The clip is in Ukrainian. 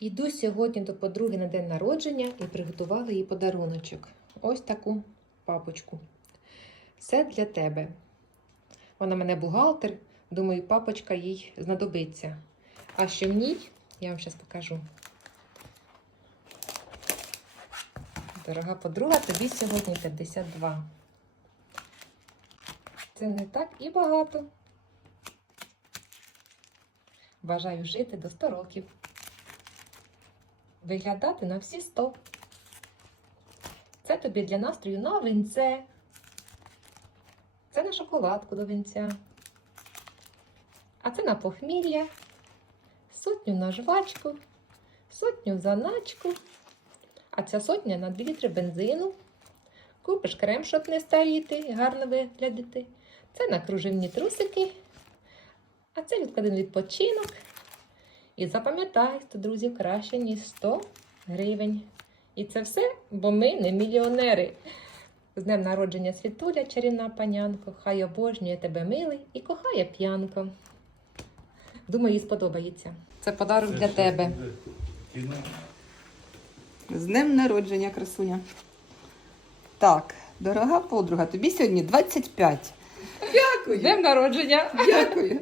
Йду сьогодні до подруги на день народження і приготувала їй подаруночок. Ось таку папочку. Все для тебе. Вона мене бухгалтер, думаю, папочка їй знадобиться. А що в ній, я вам зараз покажу. Дорога подруга, тобі сьогодні 52. Це не так і багато. Бажаю жити до 100 років. Виглядати на всі 100. Це тобі для настрою на винце. Це на шоколадку до винця. А це на похмілля. Сотню на жвачку, сотню в заначку. А ця сотня на 2 літри бензину. Купиш крем, щоб не старіти і гарно виглядати. Це на кружевні трусики. А це відкладений відпочинок. І запам'ятай, 100 друзів краще, ніж 100 гривень. І це все, бо ми не мільйонери. З днем народження світуля, чарівна панянко, хай обожнює тебе милий і кохає п'янко. Думаю, їй сподобається. Це подарок для тебе. З днем народження, красуня. Так, дорога подруга, тобі сьогодні 25. Дякую. З днем народження! Дякую.